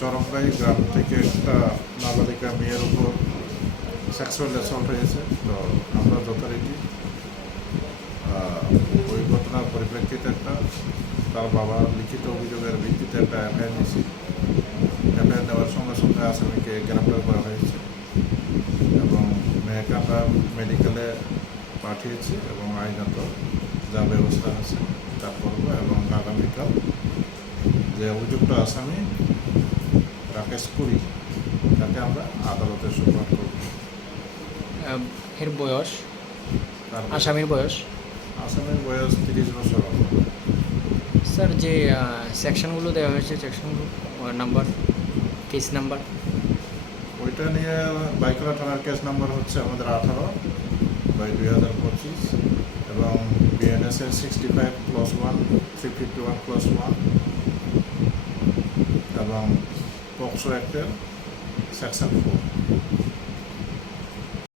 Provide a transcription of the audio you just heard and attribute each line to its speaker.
Speaker 1: চরমগাই গ্রাম থেকে একটা নাবালিকা মেয়ের উপর সেক্সুয়াল অ্যাসল্ট হয়েছে। তো আমরা যথারীতি ওই ঘটনার পরিপ্রেক্ষিতে একটা, তার বাবা লিখিত অভিযোগের ভিত্তিতে একটা এফআইআর নিয়েছি। এফআইআর নেওয়ার সঙ্গে সঙ্গে আসামিকে গ্রেপ্তার করা হয়েছে এবং মেয়েকে আমরা মেডিকেলে পাঠিয়েছি এবং আইনত যা ব্যবস্থা আছে তা করব এবং আগামীকাল যে অভিযুক্ত আসামি রাকেশ পুরী তাকে আমরা আদালতে সুপার করব।
Speaker 2: এর বয়স? আসামির বয়স?
Speaker 1: আসামির বয়স তিরিশ বছর
Speaker 2: স্যার যে সেকশনগুলো দেওয়া হয়েছে সেকশনগুলো নাম্বার কেস নাম্বার?
Speaker 1: ওইটা নিয়ে বাইকলা থানার কেস নাম্বার হচ্ছে আমাদের আঠারো বাই দুই হাজার পঁচিশ। বিএনএসের sixty five plus one three fifty one plus one এবং পক্সো অ্যাক্টের সেকশন ফোর